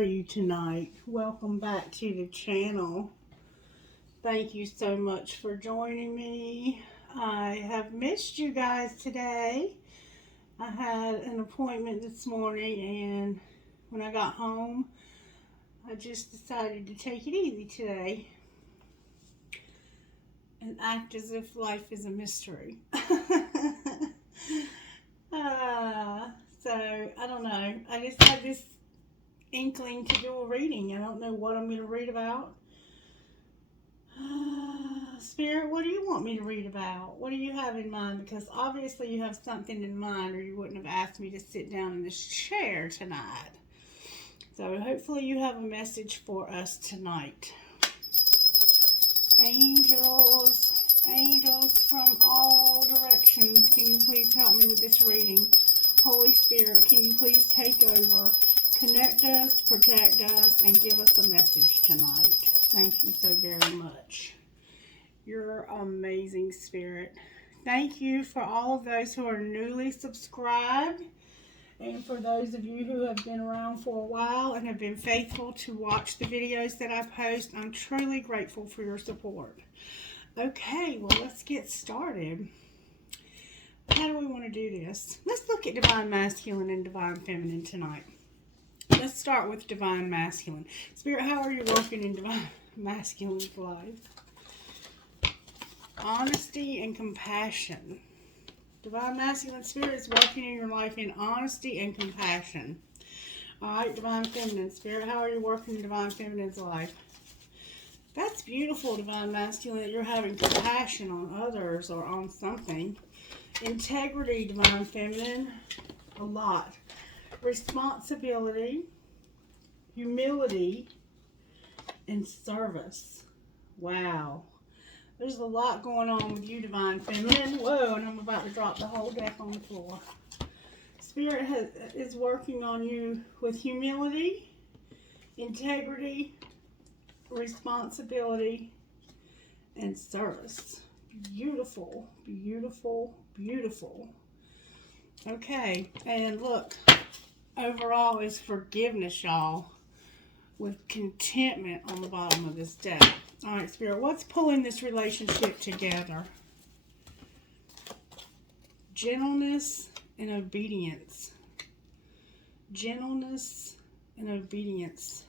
are you tonight? Welcome back to the channel. Thank you so much for joining me. I have missed you guys today. I had an appointment this morning, and when I got home, I just decided to take it easy today and act as if life is a mystery. So, I don't know. I just had this inkling to do a reading. I don't know what I'm going to read about. Spirit, what do you want me to read about? What do you have in mind? Because obviously you have something in mind, or you wouldn't have asked me to sit down in this chair tonight. So hopefully you have a message for us tonight. Angels, angels from all directions, can you please help me with this reading? Holy Spirit, can you please take over, connect us, protect us, and give us a message tonight? Thank you so very much. You're amazing, Spirit. Thank you for all of those who are newly subscribed, and for those of you who have been around for a while and have been faithful to watch the videos that I post. I'm truly grateful for your support. Okay, well, let's get started. How do we want to do this? Let's look at Divine Masculine and Divine Feminine tonight. Let's start with Divine Masculine. Spirit, how are you working in Divine Masculine's life? Honesty and compassion. Divine Masculine Spirit is working in your life in honesty and compassion. Alright, Divine Feminine Spirit, how are you working in Divine Feminine's life? That's beautiful, Divine Masculine, that you're having compassion on others or on something. Integrity, Divine Feminine, a lot. Responsibility, humility, and service. Wow. There's a lot going on with you, Divine Feminine. Whoa, and I'm about to drop the whole deck on the floor. Spirit is working on you with humility, integrity, responsibility, and service. Beautiful, beautiful, beautiful. Okay, and look, overall is forgiveness, y'all, with contentment on the bottom of this deck. All right, Spirit, what's pulling this relationship together? Gentleness and obedience. Gentleness and obedience.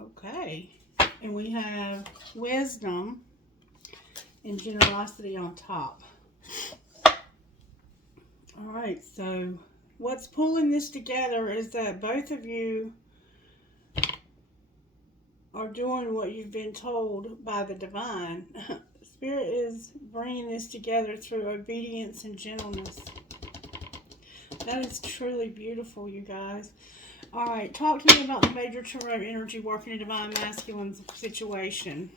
Okay, and we have wisdom and generosity on top. All right, so what's pulling this together is that both of you are doing what you've been told by the divine. Spirit is bringing this together through obedience and gentleness. That is truly beautiful, you guys. All right, talk to me about the major tarot energy working in Divine Masculine's situation.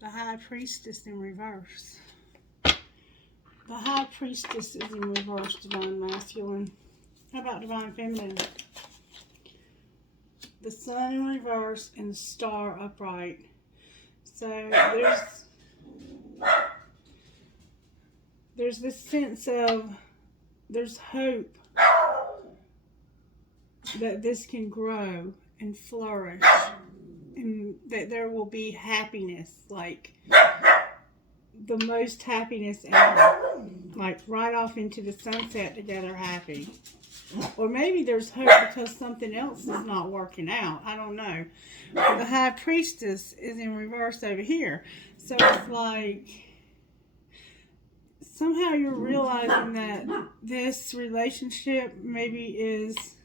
The High Priestess in reverse. The High Priestess is in reverse, Divine Masculine. How about Divine Feminine? The Sun in reverse and the Star upright. So there's this sense of there's hope that this can grow and flourish, and that there will be happiness, like the most happiness ever, like right off into the sunset together happy. Or maybe there's hope because something else is not working out. I don't know. But the High Priestess is in reverse over here. So it's like somehow you're realizing that this relationship maybe is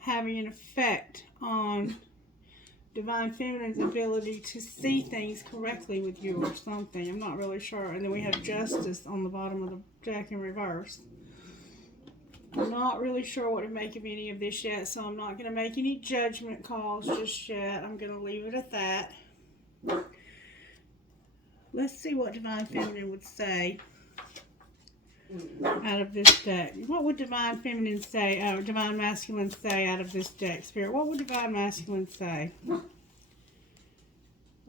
having an effect on Divine Feminine's ability to see things correctly with you or something. I'm not really sure. And then we have Justice on the bottom of the deck in reverse. I'm not really sure what to make of any of this yet, so I'm not going to make any judgment calls just yet. I'm going to leave it at that. Let's see what Divine Feminine would say out of this deck. What would Divine Feminine say, or Divine Masculine say out of this deck, Spirit? What would Divine Masculine say?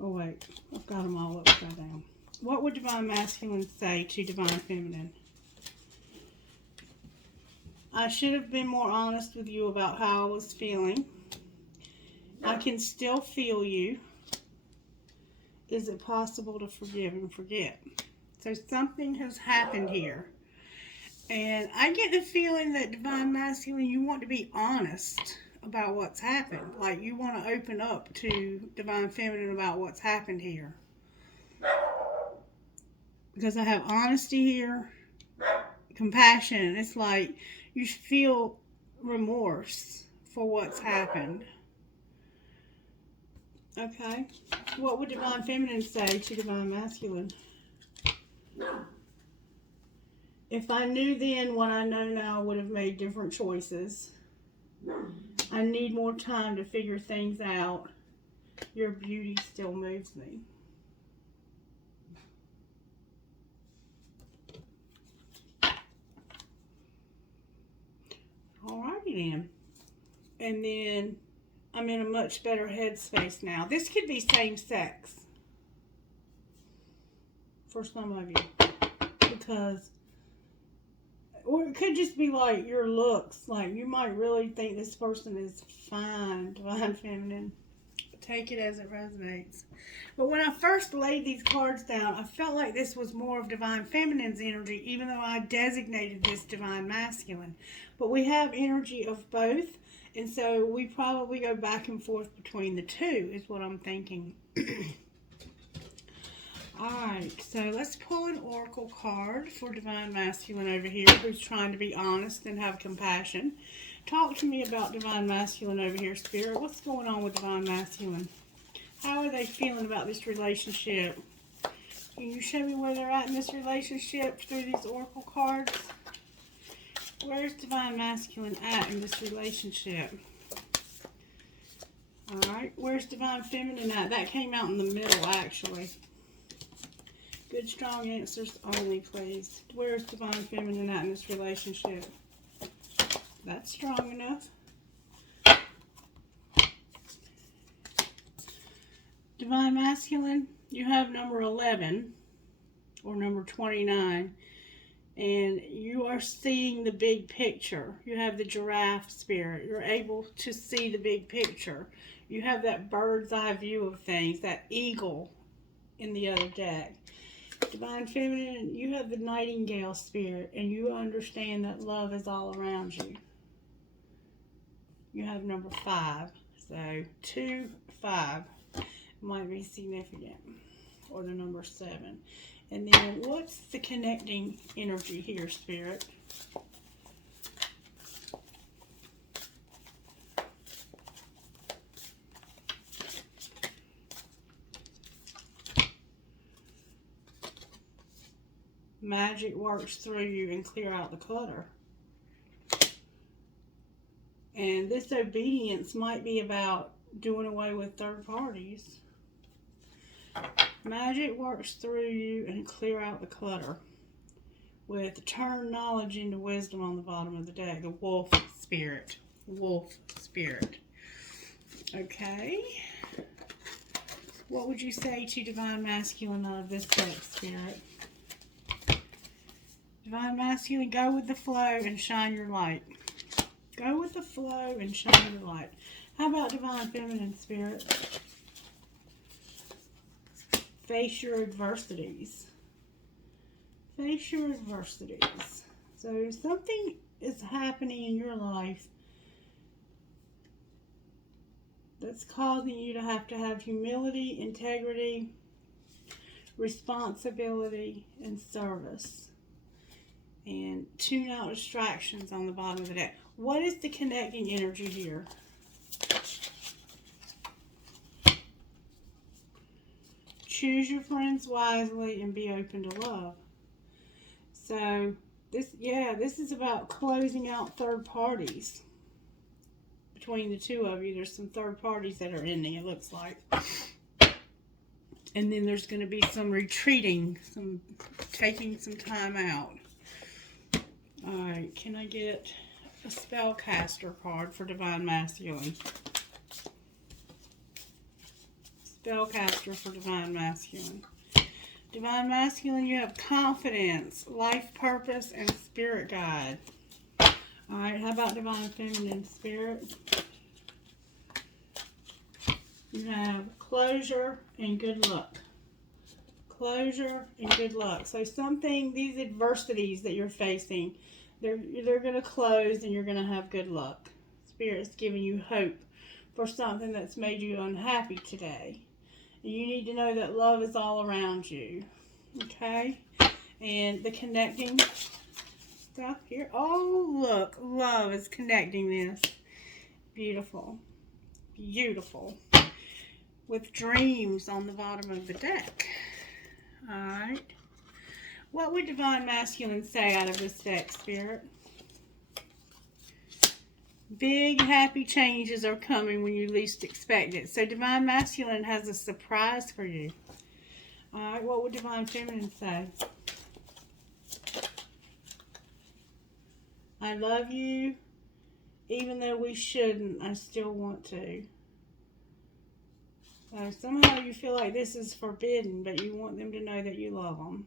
Oh, wait. I've got them all upside down. What would Divine Masculine say to Divine Feminine? I should have been more honest with you about how I was feeling. I can still feel you. Is it possible to forgive and forget? So something has happened here. And I get the feeling that Divine Masculine, you want to be honest about what's happened. Like you want to open up to Divine Feminine about what's happened here. Because I have honesty here, compassion. It's like you feel remorse for what's happened. Okay. What would Divine Feminine say to Divine Masculine? If I knew then what I know now, I would have made different choices. I need more time to figure things out. Your beauty still moves me. Alrighty then. And then I'm in a much better headspace now. This could be same sex for some of you. Because, or it could just be like your looks. Like you might really think this person is fine, Divine Feminine. Take it as it resonates. But when I first laid these cards down, I felt like this was more of Divine Feminine's energy, even though I designated this Divine Masculine. But we have energy of both, and so we probably go back and forth between the two, is what I'm thinking. Alright, so let's pull an oracle card for Divine Masculine over here, who's trying to be honest and have compassion. Talk to me about Divine Masculine over here, Spirit. What's going on with Divine Masculine? How are they feeling about this relationship? Can you show me where they're at in this relationship through these oracle cards? Where's Divine Masculine at in this relationship? Alright, where's Divine Feminine at? That came out in the middle, actually. Good, strong answers only, please. Where's Divine Feminine at in this relationship? That's strong enough. Divine Masculine, you have number 11 or number 29, and you are seeing the big picture. You have the giraffe spirit. You're able to see the big picture. You have that bird's eye view of things, that eagle in the other deck. Divine Feminine, you have the nightingale spirit, and you understand that love is all around you. You have number 5. So 2, 5 might be significant. Or the number 7. And then what's the connecting energy here, Spirit? Magic works through you and clear out the clutter. And this obedience might be about doing away with third parties. Magic works through you and clear out the clutter. With turn knowledge into wisdom on the bottom of the deck. The wolf spirit. Wolf spirit. Okay. What would you say to Divine Masculine out of this deck, Spirit? Divine Masculine, go with the flow and shine your light. Go with the flow and shine your light. How about Divine Feminine, Spirit? Face your adversities. Face your adversities. So something is happening in your life that's causing you to have humility, integrity, responsibility, and service. And tune out distractions on the bottom of the deck. What is the connecting energy here? Choose your friends wisely and be open to love. So this is about closing out third parties. Between the two of you, there's some third parties that are ending, it looks like. And then there's going to be some retreating, some taking some time out. Alright, can I get a spellcaster card for Divine Masculine? Spellcaster for Divine Masculine. Divine Masculine, you have confidence, life purpose, and spirit guide. All right, how about Divine Feminine Spirit? You have closure and good luck. Closure and good luck. So these adversities that you're facing, they're going to close and you're going to have good luck. Spirit's giving you hope for something that's made you unhappy today. And you need to know that love is all around you. Okay? And the connecting stuff here. Oh, look. Love is connecting this. Beautiful. Beautiful. With dreams on the bottom of the deck. Alright. What would Divine Masculine say out of this deck, Spirit? Big happy changes are coming when you least expect it. So Divine Masculine has a surprise for you. Alright, what would Divine Feminine say? I love you. Even though we shouldn't, I still want to. Somehow you feel like this is forbidden, but you want them to know that you love them.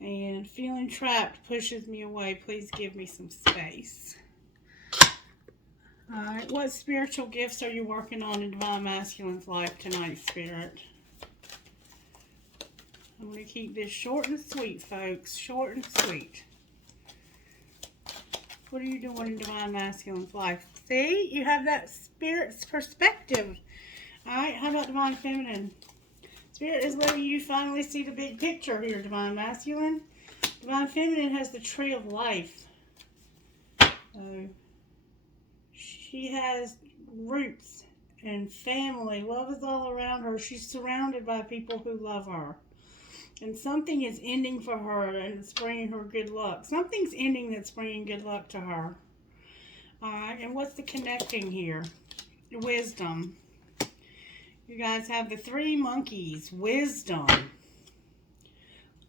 And feeling trapped pushes me away. Please give me some space. Alright, what spiritual gifts are you working on in Divine Masculine's life tonight, Spirit? I'm going to keep this short and sweet, folks. Short and sweet. What are you doing in Divine Masculine's life? See? You have that Spirit's perspective. Alright, how about Divine Feminine? Spirit is letting you finally see the big picture here, Divine Masculine. Divine Feminine has the Tree of Life. She has roots and family. Love is all around her. She's surrounded by people who love her. And something is ending for her and it's bringing her good luck. Something's ending that's bringing good luck to her. Alright, and what's the connecting here? Wisdom. You guys have the 3 monkeys, wisdom,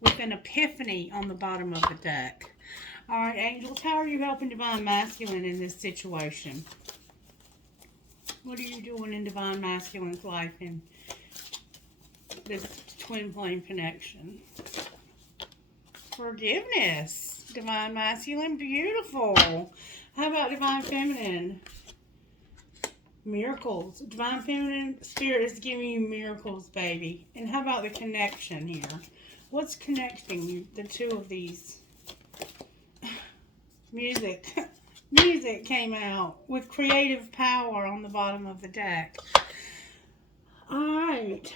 with an epiphany on the bottom of the deck. All right, angels, how are you helping Divine Masculine in this situation? What are you doing in Divine Masculine's life in this twin flame connection? Forgiveness, Divine Masculine, beautiful. How about Divine Feminine? Miracles. Divine Feminine Spirit is giving you miracles, baby. And how about the connection here? What's connecting you, the two of these? Music. Music came out with creative power on the bottom of the deck. Alright.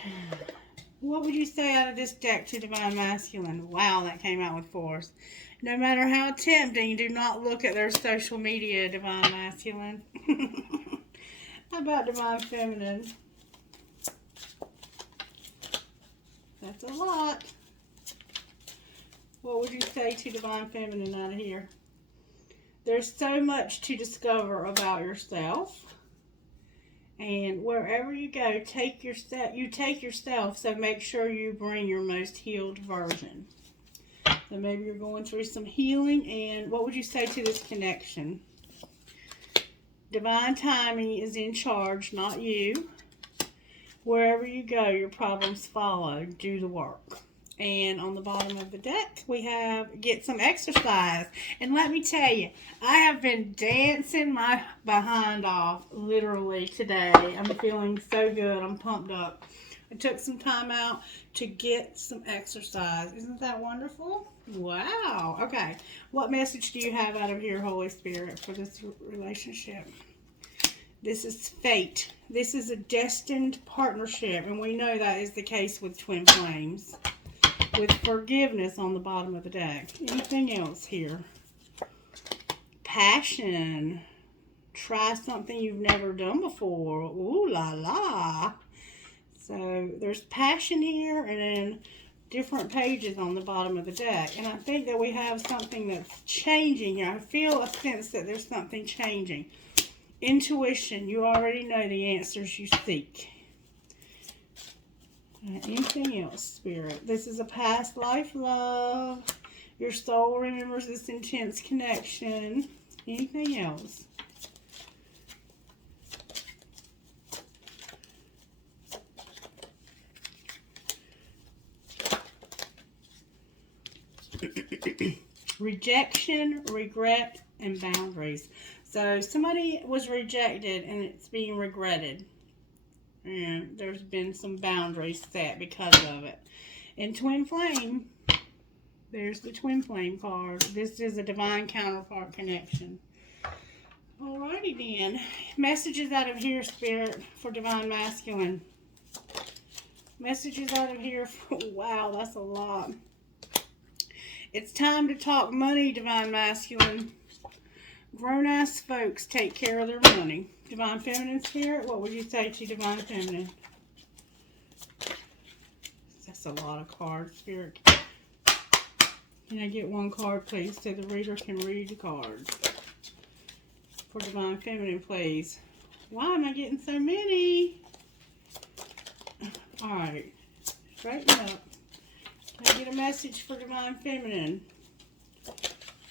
What would you say out of this deck to Divine Masculine? Wow, that came out with force. No matter how tempting, do not look at their social media, Divine Masculine. How about Divine Feminine? That's a lot. What would you say to Divine Feminine out of here? There's so much to discover about yourself. And wherever you go, you take yourself, so make sure you bring your most healed version. So maybe you're going through some healing, and what would you say to this connection? Divine timing is in charge, not you. Wherever you go, your problems follow. Do the work. And on the bottom of the deck, we have get some exercise. And let me tell you, I have been dancing my behind off, literally, today. I'm feeling so good. I'm pumped up. I took some time out to get some exercise. Isn't that wonderful? Wow. Okay. What message do you have out of here, Holy Spirit, for this relationship? This is fate. This is a destined partnership. And we know that is the case with twin flames. With forgiveness on the bottom of the deck. Anything else here? Passion. Try something you've never done before. Ooh la la. So there's passion here and then different pages on the bottom of the deck. And I think that we have something that's changing here. I feel a sense that there's something changing. Intuition. You already know the answers you seek. Anything else, Spirit? This is a past life love. Your soul remembers this intense connection. Anything else? Rejection, regret, and boundaries. So somebody was rejected and it's being regretted. And there's been some boundaries set because of it. In Twin Flame, there's the Twin Flame card. This is a divine counterpart connection. Alrighty then. Messages out of here, Spirit, for Divine Masculine. Messages out of here. Wow, that's a lot. It's time to talk money, Divine Masculine. Grown-ass folks take care of their money. Divine Feminine Spirit, what would you say to Divine Feminine? That's a lot of cards, Spirit. Can I get one card, please, so the reader can read the cards? For Divine Feminine, please. Why am I getting so many? Alright. Straighten up. Can I get a message for Divine Feminine?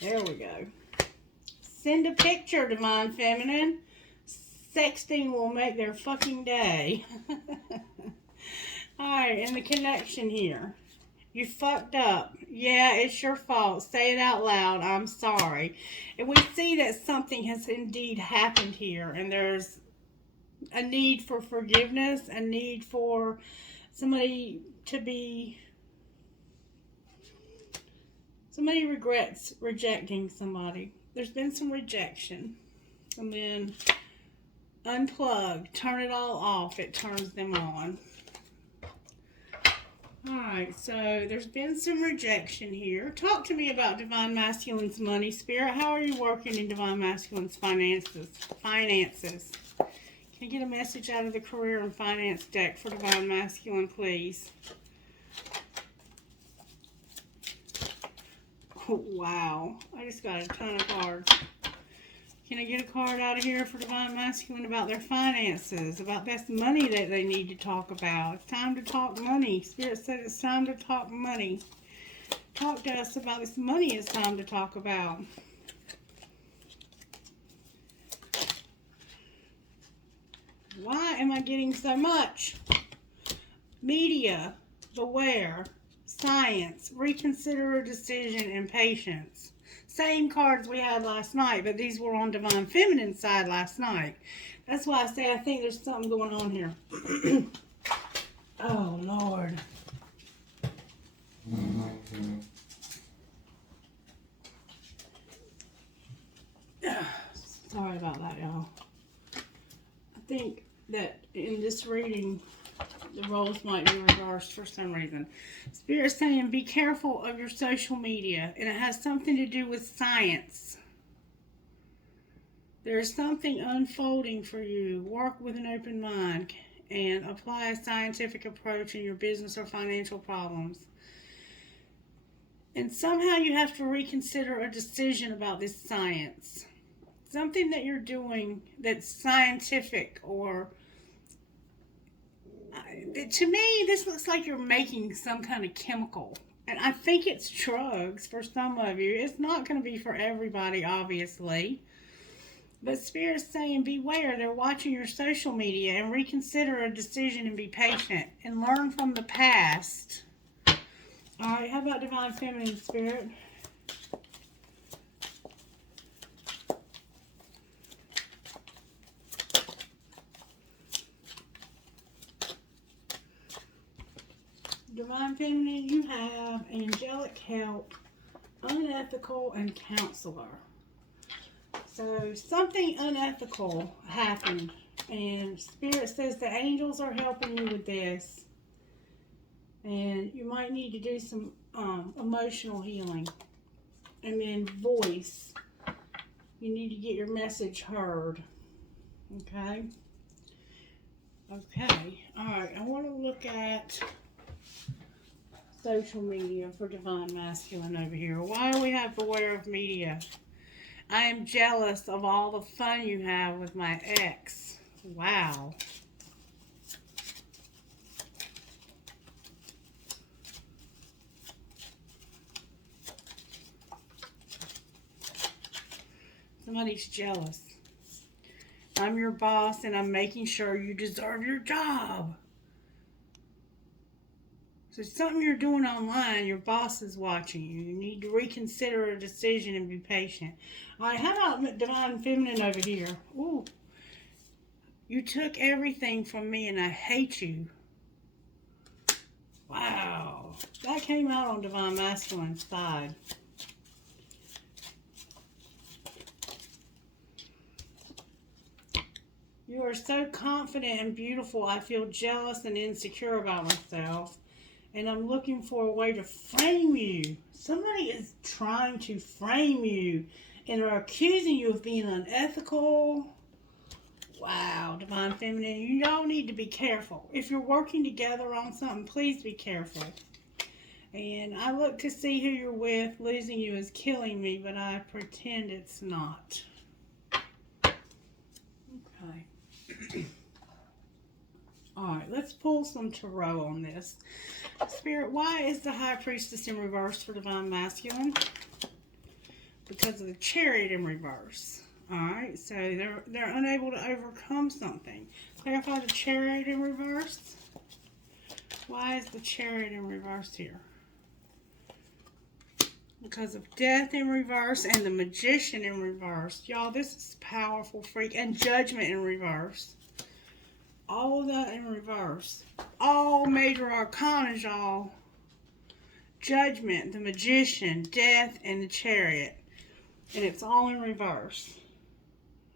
There we go. Send a picture, Divine Feminine. Sexting will make their fucking day. Alright, and the connection here. You fucked up. Yeah, it's your fault. Say it out loud. I'm sorry. And we see that something has indeed happened here. And there's a need for forgiveness. A need for somebody to be... Somebody regrets rejecting somebody. There's been some rejection. And then unplug. Turn it all off. It turns them on. Alright, so there's been some rejection here. Talk to me about Divine Masculine's money, Spirit. How are you working in Divine Masculine's finances? Can I get a message out of the career and finance deck for Divine Masculine, please? Oh, wow. I just got a ton of cards. Can I get a card out of here for Divine Masculine about their finances, about this money that they need to talk about? It's time to talk money. Spirit said it's time to talk money. Talk to us about this money it's time to talk about. Why am I getting so much? Media, beware, science, reconsider a decision, and patience. Same cards we had last night, but these were on Divine Feminine side last night. That's why I say I think there's something going on here. Oh, Lord. Sorry about that, y'all. I think that in this reading, the roles might be reversed for some reason. Spirit's saying be careful of your social media, and it has something to do with science. There's something unfolding for you. Work with an open mind and apply a scientific approach in your business or financial problems. And somehow you have to reconsider a decision about this science. Something that you're doing that's scientific or... To me, this looks like you're making some kind of chemical. And I think it's drugs for some of you. It's not going to be for everybody, obviously. But Spirit's saying beware. They're watching your social media and reconsider a decision and be patient. And learn from the past. Alright, how about Divine Feminine, Spirit? Divine Feminine, you have angelic help, unethical, and counselor. So something unethical happened, and Spirit says the angels are helping you with this. And you might need to do some emotional healing. And then voice. You need to get your message heard. Okay? Okay. Alright, I want to look at social media for Divine Masculine over here. Why do we have beware of media? I am jealous of all the fun you have with my ex. Wow. Somebody's jealous. I'm your boss and I'm making sure you deserve your job. there's something you're doing online, your boss is watching you. You need to reconsider a decision and be patient. All right, how about Divine Feminine over here? Ooh, you took everything from me and I hate you. Wow, that came out on Divine Masculine's side. You are so confident and beautiful. I feel jealous and insecure about myself. And I'm looking for a way to frame you. Somebody is trying to frame you and are accusing you of being unethical. Wow, Divine Feminine, you all need to be careful. If you're working together on something, please be careful. And I look to see who you're with. Losing you is killing me, but I pretend it's not. Okay. Alright, let's pull some tarot on this. Spirit, why is the High Priestess in reverse for Divine Masculine? Because of the Chariot in reverse. Alright, so they're unable to overcome something. Clarify the Chariot in reverse. Why is the Chariot in reverse here? Because of Death in reverse and the Magician in reverse. Y'all, this is powerful, freak. And Judgment in reverse. All of that in reverse. All major arcana, y'all. Judgment, the Magician, Death, and the Chariot. And it's all in reverse.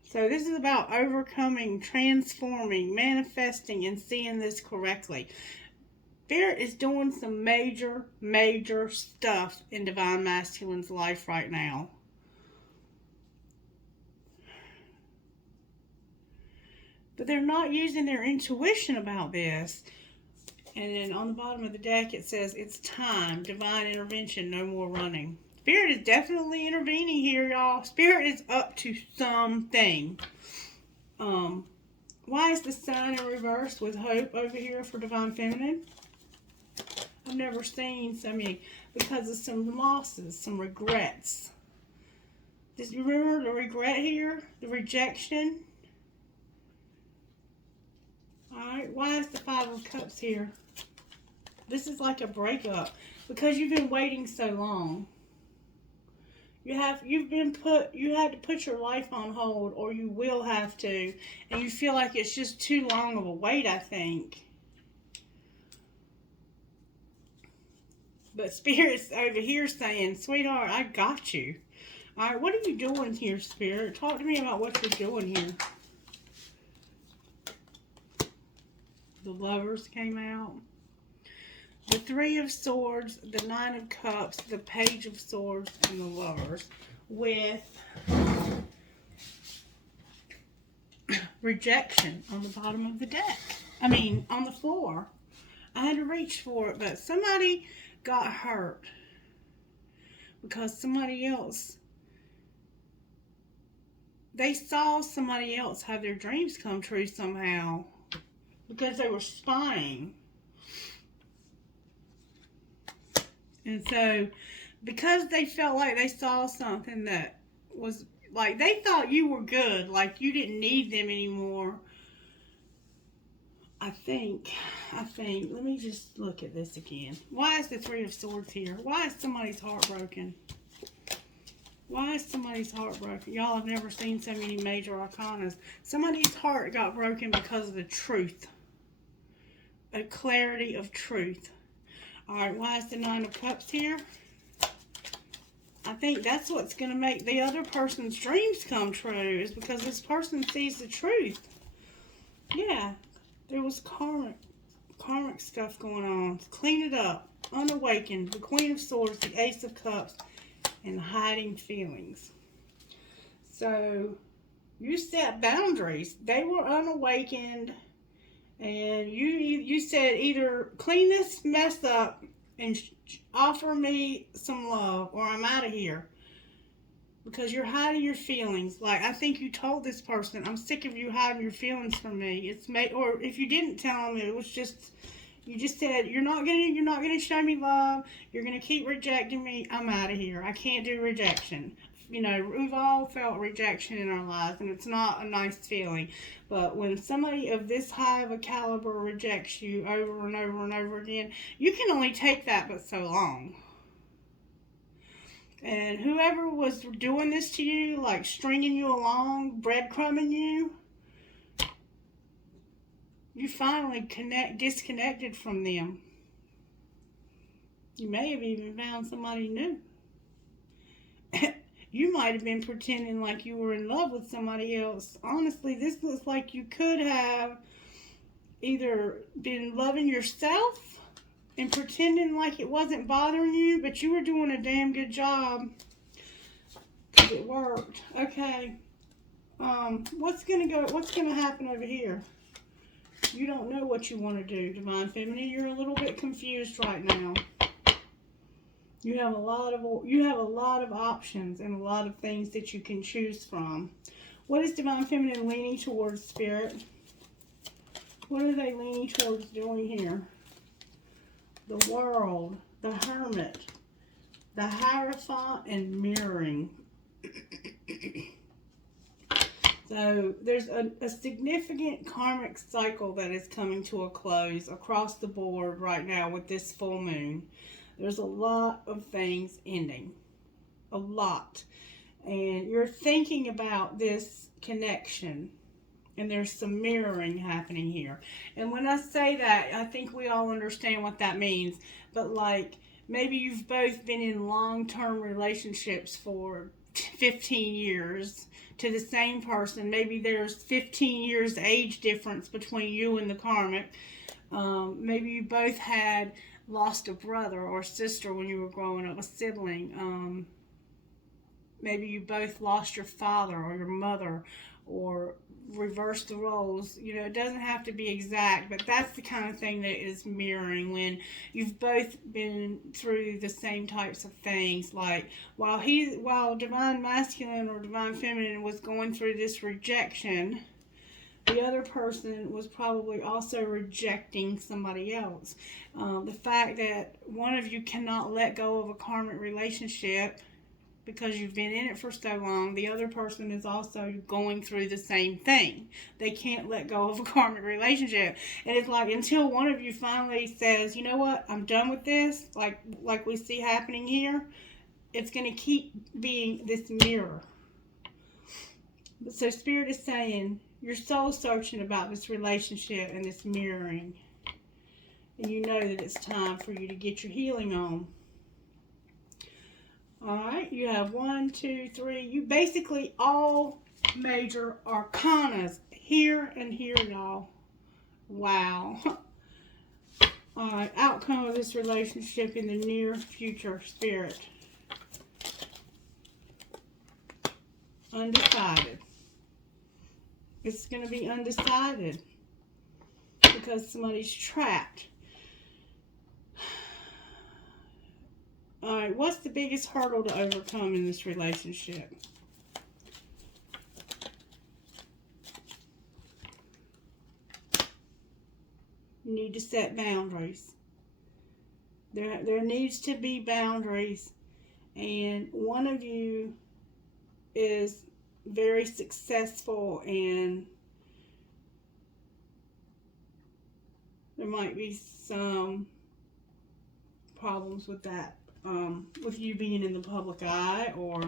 So this is about overcoming, transforming, manifesting, and seeing this correctly. Spirit is doing some major, major stuff in Divine Masculine's life right now. But they're not using their intuition about this. And then on the bottom of the deck it says, it's time, divine intervention, no more running. Spirit is definitely intervening here, y'all. Spirit is up to something. Why is the Sun in reverse with Hope over here for Divine Feminine? I've never seen so many. Because of some losses, some regrets. Does you remember the regret here? The rejection? Alright, why is the Five of Cups here? This is like a breakup. Because you've been waiting so long. You had to put your life on hold, or you will have to, and you feel like it's just too long of a wait, I think. But Spirit's over here saying, sweetheart, I got you. Alright, what are you doing here, Spirit? Talk to me about what you're doing here. The Lovers came out. The Three of Swords, the Nine of Cups, the Page of Swords, and the Lovers. With rejection on the bottom of the deck. I mean, on the floor. I had to reach for it, but somebody got hurt. Because somebody else, they saw somebody else have their dreams come true somehow. Because they were spying. And so, because they felt like they saw something that was, like, they thought you were good, like you didn't need them anymore. I think, let me just look at this again. Why is the Three of Swords here? Why is somebody's heart broken? Why is somebody's heart broken? Y'all have never seen so many major arcanas. Somebody's heart got broken because of the truth. A clarity of truth. Alright, why is the Nine of Cups here? I think that's what's going to make the other person's dreams come true, is because this person sees the truth. Yeah, there was karmic stuff going on. Clean it up. Unawakened. The Queen of Swords, the Ace of Cups, and hiding feelings. So, you set boundaries. They were unawakened. And you said either clean this mess up and offer me some love, or I'm out of here. Because you're hiding your feelings. Like, I think you told this person, I'm sick of you hiding your feelings from me. Or if you didn't tell them, it was just, You just said, you're not gonna show me love. You're gonna keep rejecting me. I'm out of here. I can't do rejection. You know, we've all felt rejection in our lives, and it's not a nice feeling. But when somebody of this high of a caliber rejects you over and over and over again, you can only take that but so long. And whoever was doing this to you, like stringing you along, breadcrumbing you, you finally disconnected from them. You may have even found somebody new. You might have been pretending like you were in love with somebody else. Honestly, this looks like you could have either been loving yourself and pretending like it wasn't bothering you, but you were doing a damn good job because it worked. Okay. What's gonna happen over here? You don't know what you want to do, Divine Feminine. You're a little bit confused right now. You have a lot of options and a lot of things that you can choose from. What is Divine Feminine leaning towards, Spirit? What are they leaning towards doing here? The World, the Hermit, the Hierophant, and Mirroring. So there's a significant karmic cycle that is coming to a close across the board right now with this full moon. There's a lot of things ending. A lot. And you're thinking about this connection. And there's some mirroring happening here. And when I say that, I think we all understand what that means. But like, maybe you've both been in long-term relationships for 15 years to the same person. Maybe there's 15 years age difference between you and the karmic. Maybe you both had lost a brother or sister when you were growing up, a sibling. Maybe you both lost your father or your mother, or reverse the roles. You know, it doesn't have to be exact, but that's the kind of thing that is mirroring, when you've both been through the same types of things. Like while Divine Masculine or Divine Feminine was going through this rejection, the other person was probably also rejecting somebody else. The fact that one of you cannot let go of a karmic relationship because you've been in it for so long, the other person is also going through the same thing. They can't let go of a karmic relationship. And it's like, until one of you finally says, you know what, I'm done with this, like we see happening here, it's going to keep being this mirror. So Spirit is saying, you're soul searching about this relationship and this mirroring. And you know that it's time for you to get your healing on. Alright, you have 1, 2, 3. You basically all major arcanas here and here, y'all. Wow. Alright, outcome of this relationship in the near future, Spirit. Undecided. It's going to be undecided because somebody's trapped. Alright, what's the biggest hurdle to overcome in this relationship? You need to set boundaries. There needs to be boundaries, and one of you is very successful, and there might be some problems with that, with you being in the public eye, or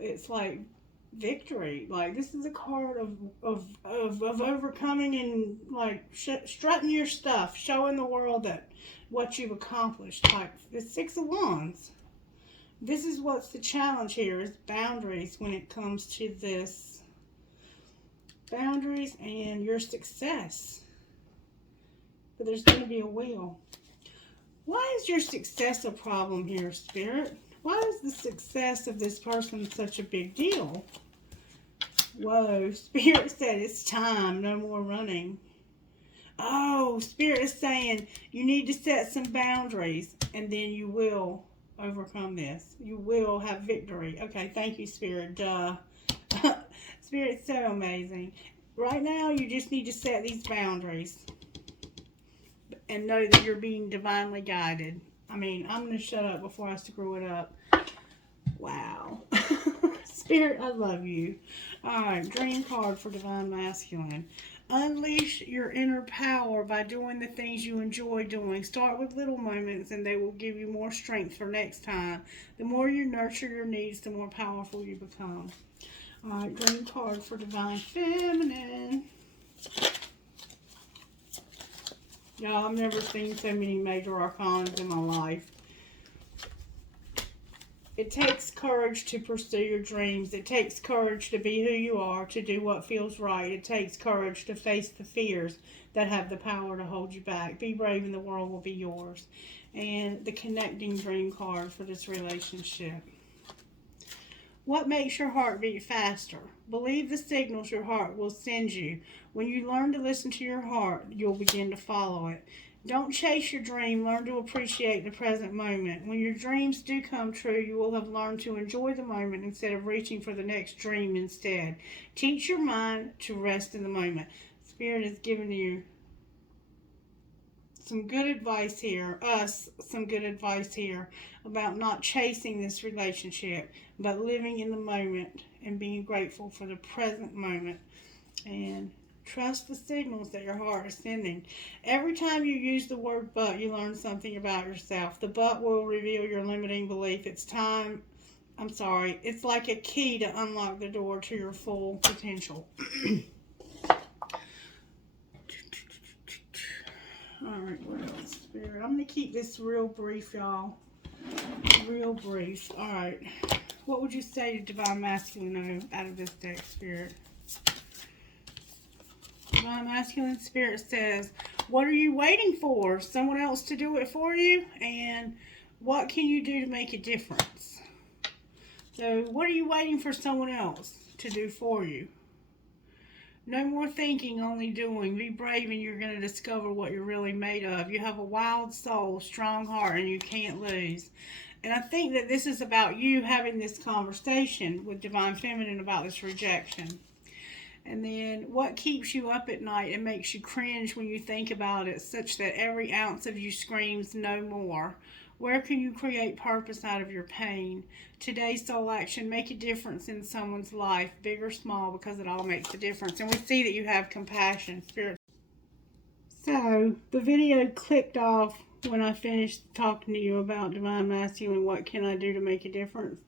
it's like victory. Like, this is a card of overcoming and like strutting your stuff, showing the world that what you've accomplished. Like the 6 of Wands. This is what's the challenge here, is boundaries when it comes to this. Boundaries and your success. But there's going to be a wheel. Why is your success a problem here, Spirit? Why is the success of this person such a big deal? Whoa, Spirit said it's time, no more running. Oh, Spirit is saying you need to set some boundaries, and then you will overcome this. You will have victory. Okay, thank you, Spirit. Duh. Spirit's so amazing. Right now, you just need to set these boundaries. and know that you're being divinely guided. I mean, I'm going to shut up before I screw it up. Wow. Spirit, I love you. Alright, dream card for Divine Masculine. Unleash your inner power by doing the things you enjoy doing. Start with little moments and they will give you more strength for next time. The more you nurture your needs, the more powerful you become. Alright, dream card for Divine Feminine. Y'all, I've never seen so many major arcanas in my life. It takes courage to pursue your dreams. It takes courage to be who you are, to do what feels right. It takes courage to face the fears that have the power to hold you back. Be brave and the world will be yours. And the connecting dream card for this relationship. What makes your heart beat faster? Believe the signals your heart will send you. When you learn to listen to your heart, you'll begin to follow it. Don't chase your dream. Learn to appreciate the present moment. When your dreams do come true, you will have learned to enjoy the moment instead of reaching for the next dream instead. Teach your mind to rest in the moment. Spirit is giving you some good advice here, some good advice here about not chasing this relationship, but living in the moment and being grateful for the present moment. And trust the signals that your heart is sending. Every time you use the word but, you learn something about yourself. The but will reveal your limiting belief. It's like a key to unlock the door to your full potential. Alright, what else, Spirit? I'm going to keep this real brief, y'all. Real brief. Alright. What would you say to Divine Masculine out of this deck, Spirit? Divine Masculine Spirit says, what are you waiting for? Someone else to do it for you? And what can you do to make a difference? So, what are you waiting for someone else to do for you? No more thinking, only doing. Be brave and you're going to discover what you're really made of. You have a wild soul, strong heart, and you can't lose. And I think that this is about you having this conversation with Divine Feminine about this rejection. And then what keeps you up at night and makes you cringe when you think about it, such that every ounce of you screams no more? Where can you create purpose out of your pain? Today's soul action, make a difference in someone's life, big or small, because it all makes a difference. And we see that you have compassion, Spirit. So, the video clicked off when I finished talking to you about Divine Masculine, what can I do to make a difference?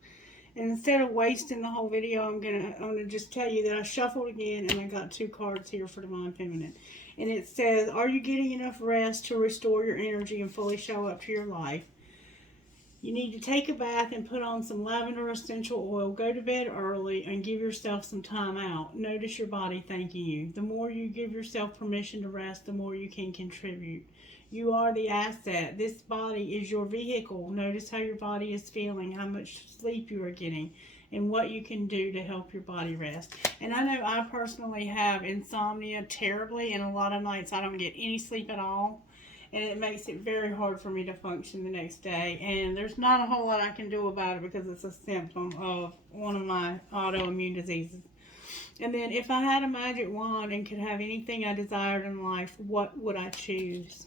And instead of wasting the whole video, I'm gonna just tell you that I shuffled again and I got 2 cards here for Divine Feminine. And it says, are you getting enough rest to restore your energy and fully show up to your life? You need to take a bath and put on some lavender essential oil. Go to bed early and give yourself some time out. Notice your body thanking you. The more you give yourself permission to rest, the more you can contribute. You are the asset. This body is your vehicle. Notice how your body is feeling, how much sleep you are getting, and what you can do to help your body rest. And I know I personally have insomnia terribly, and a lot of nights I don't get any sleep at all. And it makes it very hard for me to function the next day. And there's not a whole lot I can do about it because it's a symptom of one of my autoimmune diseases. And then if I had a magic wand and could have anything I desired in life, what would I choose?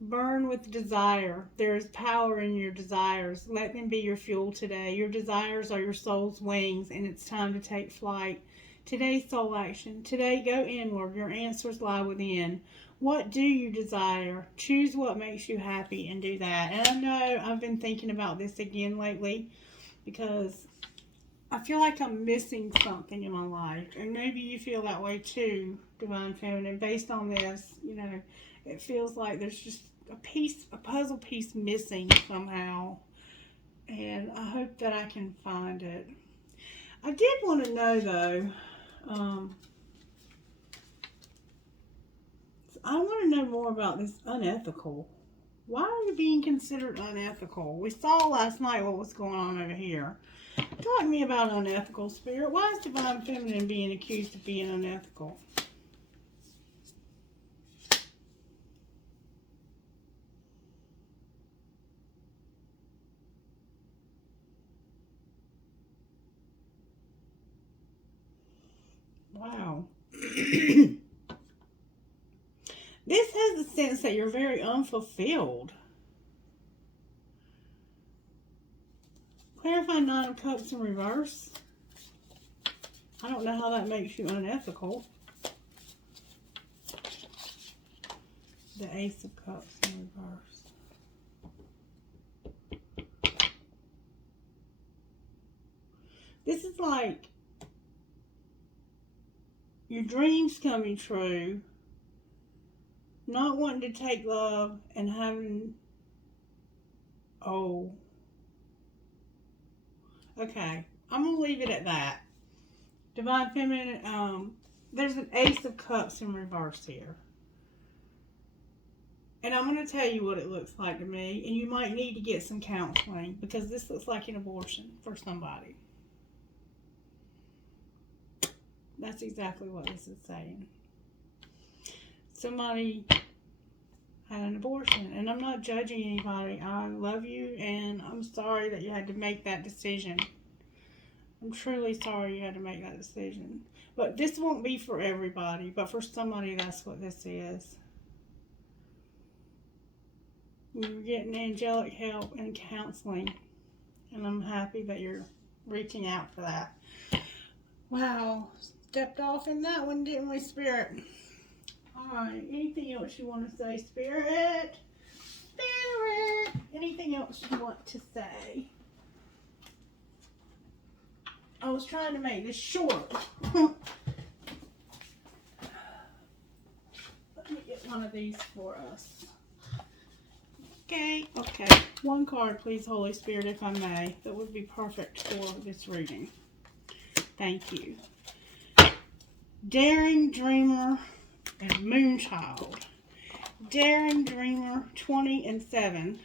Burn with desire. There is power in your desires. Let them be your fuel today. Your desires are your soul's wings, and it's time to take flight. Today's soul action. Today, go inward. Your answers lie within. What do you desire? Choose what makes you happy and do that. And I know I've been thinking about this again lately because I feel like I'm missing something in my life. And maybe you feel that way too, Divine Feminine. Based on this, you know, it feels like there's just a puzzle piece missing somehow. And I hope that I can find it. I did want to know though, I want to know more about this unethical. Why are you being considered unethical? We saw last night what was going on over here. Talk to me about unethical, Spirit. Why is Divine Feminine being accused of being unethical? Wow. This has the sense that you're very unfulfilled. Clarify Nine of Cups in reverse. I don't know how that makes you unethical. The Ace of Cups in reverse. This is like your dreams coming true, not wanting to take love and having, oh, okay, I'm going to leave it at that. Divine Feminine, there's an Ace of Cups in reverse here. And I'm going to tell you what it looks like to me, and you might need to get some counseling, because this looks like an abortion for somebody. That's exactly what this is saying. Somebody had an abortion, and I'm not judging anybody. I love you, and I'm sorry that you had to make that decision. I'm truly sorry you had to make that decision. But this won't be for everybody, but for somebody, that's what this is. You're getting angelic help and counseling, and I'm happy that you're reaching out for that. Wow, stepped off in that one, didn't we, Spirit? Alright, anything else you want to say, Spirit? Spirit! Anything else you want to say? I was trying to make this short. Let me get one of these for us. Okay. One card, please, Holy Spirit, if I may. That would be perfect for this reading. Thank you. Daring Dreamer and Moonchild. Daring Dreamer, 20 and 7.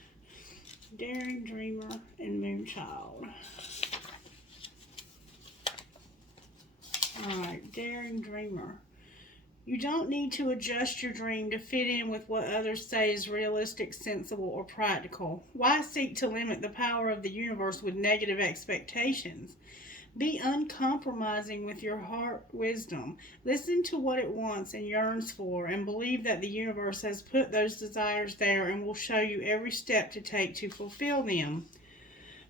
Daring Dreamer and Moonchild. Alright, Daring Dreamer. You don't need to adjust your dream to fit in with what others say is realistic, sensible, or practical. Why seek to limit the power of the universe with negative expectations? Be uncompromising with your heart wisdom. Listen to what it wants and yearns for, and believe that the universe has put those desires there and will show you every step to take to fulfill them.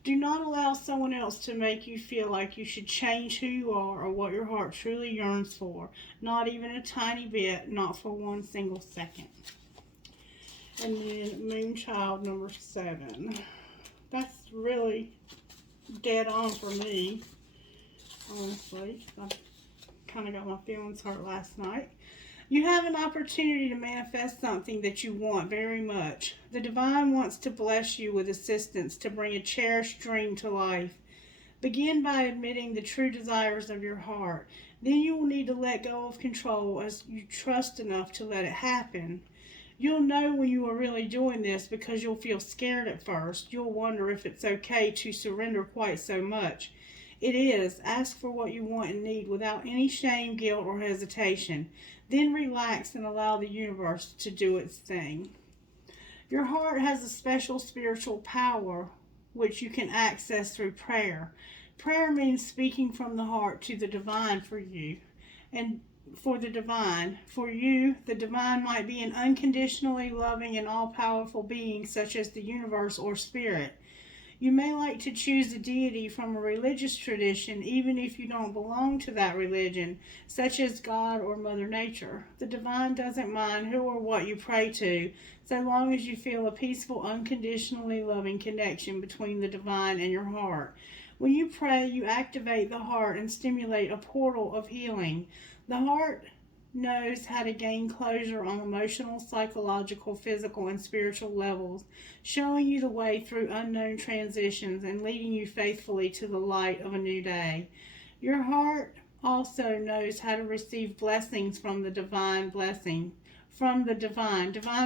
Do not allow someone else to make you feel like you should change who you are or what your heart truly yearns for. Not even a tiny bit, not for one single second. And then Moonchild number 7. That's really dead on for me, honestly. I kind of got my feelings hurt last night. You have an opportunity to manifest something that you want very much. The divine wants to bless you with assistance to bring a cherished dream to life. Begin by admitting the true desires of your heart. Then you will need to let go of control as you trust enough to let it happen. You'll know when you are really doing this because you'll feel scared at first. You'll wonder if it's okay to surrender quite so much. It is. Ask for what you want and need without any shame, guilt, or hesitation. Then relax and allow the universe to do its thing. Your heart has a special spiritual power which you can access through prayer. Prayer means speaking from the heart to the divine for you. And for the divine. For you, the divine might be an unconditionally loving and all-powerful being such as the universe or spirit. You may like to choose a deity from a religious tradition, even if you don't belong to that religion, such as God or Mother Nature. The divine doesn't mind who or what you pray to, so long as you feel a peaceful, unconditionally loving connection between the divine and your heart. When you pray, you activate the heart and stimulate a portal of healing. The heart knows how to gain closure on emotional, psychological, physical, and spiritual levels, showing you the way through unknown transitions and leading you faithfully to the light of a new day. Your heart also knows how to receive blessings from the divine. Divine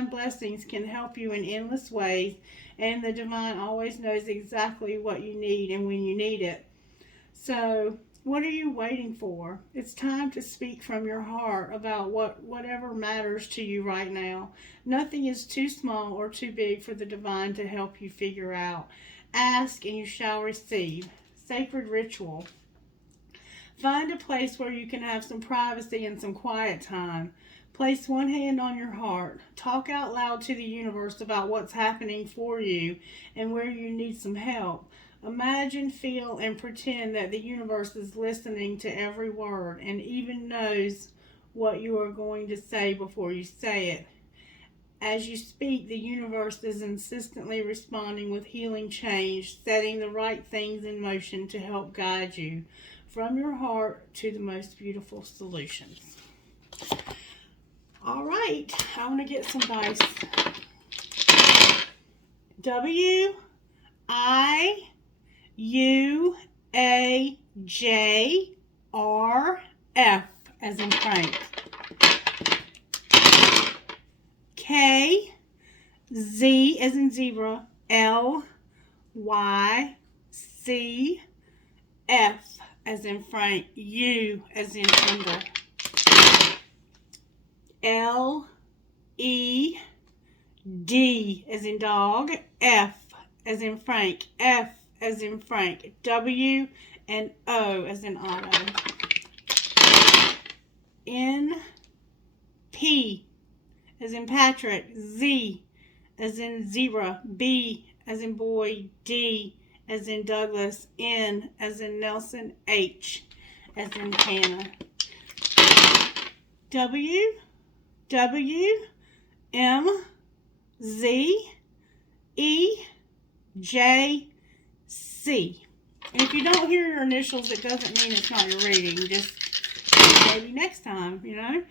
blessings can help you in endless ways, and the divine always knows exactly what you need and when you need it. So, what are you waiting for? It's time to speak from your heart about whatever matters to you right now. Nothing is too small or too big for the divine to help you figure out. Ask and you shall receive. Sacred ritual. Find a place where you can have some privacy and some quiet time. Place one hand on your heart. Talk out loud to the universe about what's happening for you and where you need some help. Imagine, feel, and pretend that the universe is listening to every word and even knows what you are going to say before you say it. As you speak, the universe is insistently responding with healing change, setting the right things in motion to help guide you from your heart to the most beautiful solutions. All right, I want to get some dice. WIUAJRF as in Frank. KZ as in zebra. LYCF as in Frank. U as in under. LED as in dog. F as in Frank. F as in Frank. W and O as in Otto. NP as in Patrick. Z as in zebra. B as in boy. D as in Douglas. N as in Nelson. H as in Hannah. W M Z E J C. And if you don't hear your initials, it doesn't mean it's not your reading. Just maybe next time, you know.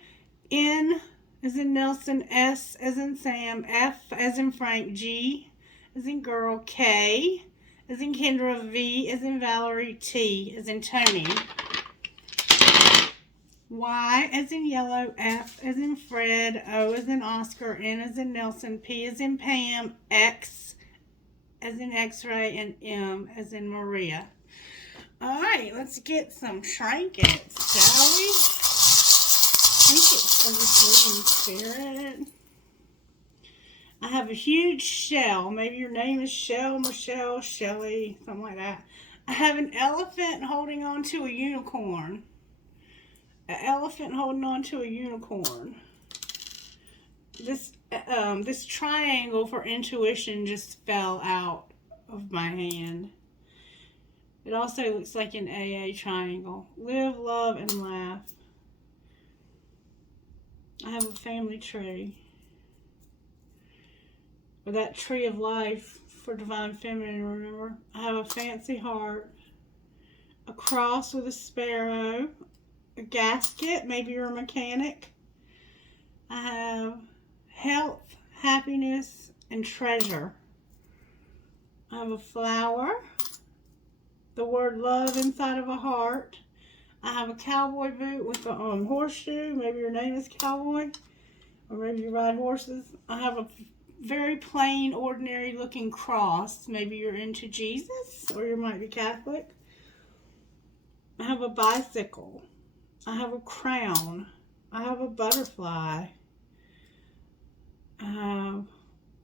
N as in Nelson, S as in Sam, F as in Frank, G as in girl, K as in Kendra, V as in Valerie, T as in Tony. Y as in yellow, F as in Fred, O as in Oscar, N as in Nelson, P as in Pam, X as in X-ray, and M as in Maria. All right, let's get some trinkets, shall we? Trinkets for this living spirit. I have a huge shell. Maybe your name is Shell, Michelle, Shelly, something like that. I have an elephant holding on to a unicorn. An elephant holding on to a unicorn. This triangle for intuition just fell out of my hand. It also looks like an AA triangle. Live, love, and laugh. I have a family tree. Or that tree of life for divine feminine, remember? I have a fancy heart. A cross with a sparrow. A gasket, maybe you're a mechanic. I have health, happiness, and treasure. I have a flower. The word love inside of a heart. I have a cowboy boot with a horseshoe. Maybe your name is Cowboy. Or maybe you ride horses. I have a very plain, ordinary looking cross. Maybe you're into Jesus. Or you might be Catholic. I have a bicycle. I have a crown. I have a butterfly. I have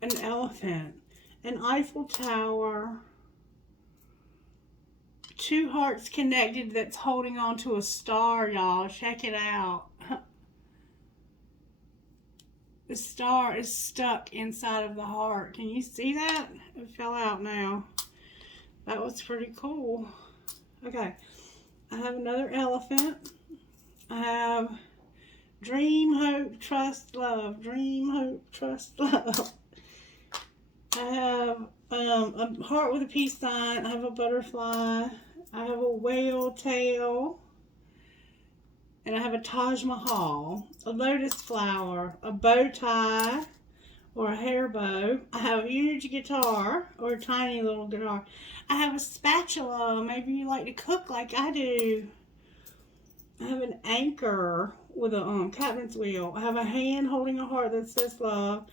an elephant. An Eiffel Tower. Two hearts connected that's holding on to a star, y'all. Check it out. The star is stuck inside of the heart. Can you see that? It fell out now. That was pretty cool. Okay. I have another elephant. I have dream, hope, trust, love. Dream, hope, trust, love. I have a heart with a peace sign. I have a butterfly. I have a whale tail. And I have a Taj Mahal. A lotus flower. A bow tie. Or a hair bow. I have a huge guitar. Or a tiny little guitar. I have a spatula. Maybe you like to cook like I do. I have an anchor with a captain's wheel. I have a hand holding a heart that says love.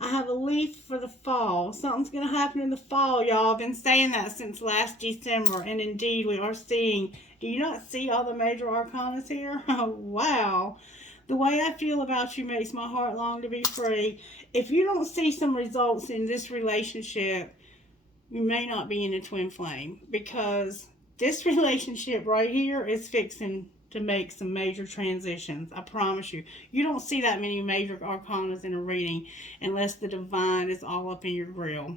I have a leaf for the fall. Something's going to happen in the fall, y'all. I've been saying that since last December, and indeed we are seeing. Do you not see all the major arcanas here? Oh, wow. The way I feel about you makes my heart long to be free. If you don't see some results in this relationship, you may not be in a twin flame, because this relationship right here is fixing to make some major transitions. I promise you. You don't see that many major arcanas in a reading unless the divine is all up in your grill.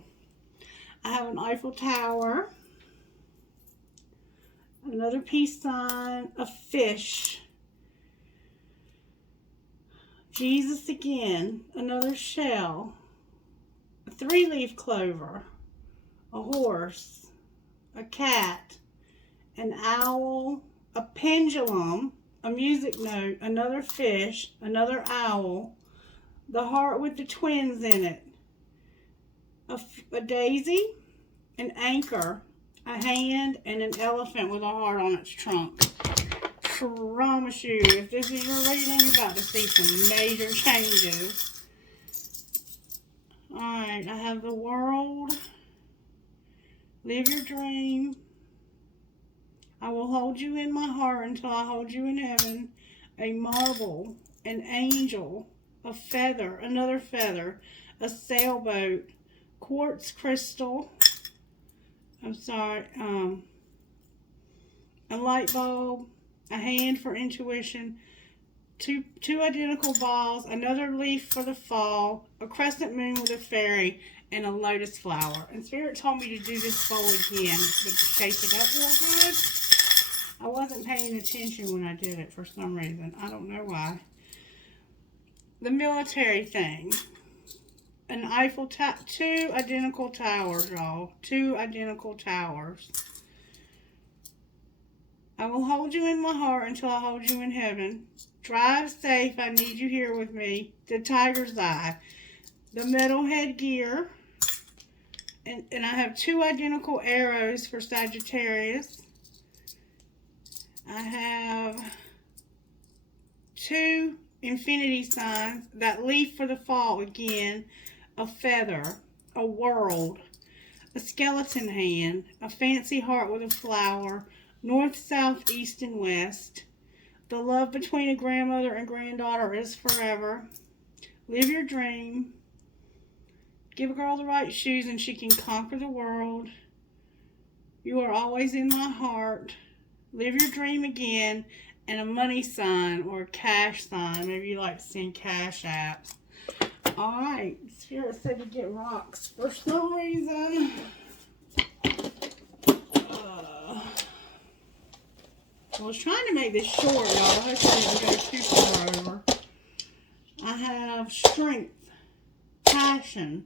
I have an Eiffel Tower, another peace sign, a fish, Jesus again, another shell, a 3-leaf clover, a horse, a cat, an owl, a pendulum, a music note, another fish, another owl, the heart with the twins in it, a daisy, an anchor, a hand, and an elephant with a heart on its trunk. Promise you, if this is your reading, you're about to see some major changes. Alright, I have the world, live your dream, I will hold you in my heart until I hold you in heaven, a marble, an angel, a feather, another feather, a sailboat, quartz crystal, a light bulb, a hand for intuition, two identical balls, another leaf for the fall, a crescent moon with a fairy, and a lotus flower. And Spirit told me to do this bowl again, but to shake it up real good. I wasn't paying attention when I did it for some reason. I don't know why. The military thing. An Eiffel Tower. 2 identical towers, y'all. 2 identical towers. I will hold you in my heart until I hold you in heaven. Drive safe. I need you here with me. The tiger's eye. The metal headgear. And I have 2 identical arrows for Sagittarius. I have 2 infinity signs, that leaf for the fall again, a feather, a world, a skeleton hand, a fancy heart with a flower, north, south, east, and west. The love between a grandmother and granddaughter is forever. Live your dream. Give a girl the right shoes and she can conquer the world. You are always in my heart. Live your dream again, and a money sign or a cash sign. Maybe you like to send cash apps. Alright, Spirit said to get rocks for some reason. I was trying to make this short, y'all. Hopefully it didn't go too far over. I have strength, passion,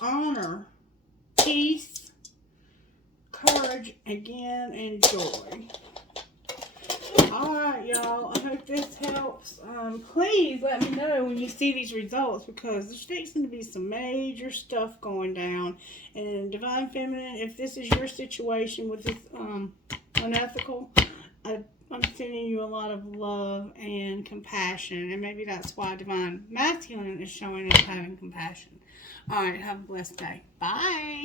honor, peace, courage again, and joy. Alright, y'all. I hope this helps. Please let me know when you see these results, because there's fixing to be some major stuff going down. And Divine Feminine, if this is your situation with this unethical, I'm sending you a lot of love and compassion. And maybe that's why Divine Masculine is showing us having compassion. Alright, have a blessed day. Bye.